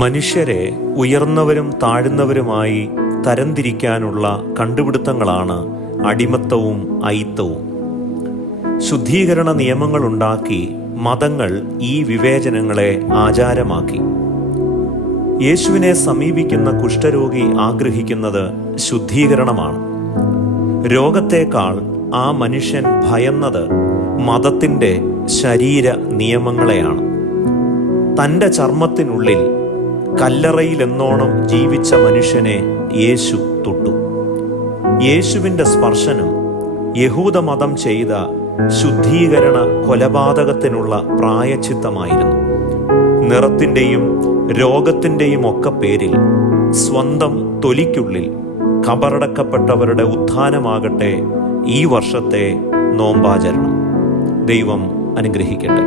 മനുഷ്യരെ ഉയർന്നവരും താഴ്ന്നവരുമായി തരംതിരിക്കാനുള്ള കണ്ടുപിടുത്തങ്ങളാണ് അടിമത്തവും അയിത്തവും. ശുദ്ധീകരണ നിയമങ്ങളുണ്ടാക്കി മതങ്ങൾ ഈ വിവേചനങ്ങളെ ആചാരമാക്കി. യേശുവിനെ സമീപിക്കുന്ന കുഷ്ഠരോഗി ആഗ്രഹിക്കുന്നത് ശുദ്ധീകരണമാണ്. രോഗത്തേക്കാൾ ആ മനുഷ്യൻ ഭയന്നത് മതത്തിൻ്റെ ശരീര നിയമങ്ങളെയാണ്. തൻ്റെ ചർമ്മത്തിനുള്ളിൽ കല്ലറയിലെന്നോണം ജീവിച്ച മനുഷ്യനെ യേശു തൊട്ടു. യേശുവിൻ്റെ സ്പർശനം യഹൂദമതം ചെയ്ത ശുദ്ധീകരണ കൊലപാതകത്തിനുള്ള പ്രായശ്ചിത്തമായിരുന്നു. നിറത്തിൻ്റെയും രോഗത്തിൻ്റെയും ഒക്കെ പേരിൽ സ്വന്തം തൊലിക്കുള്ളിൽ കബറടക്കപ്പെട്ടവരുടെ ഉത്ഥാനമാകട്ടെ ഈ വർഷത്തെ നോമ്പാചരണം. ദൈവം അനുഗ്രഹിക്കട്ടെ.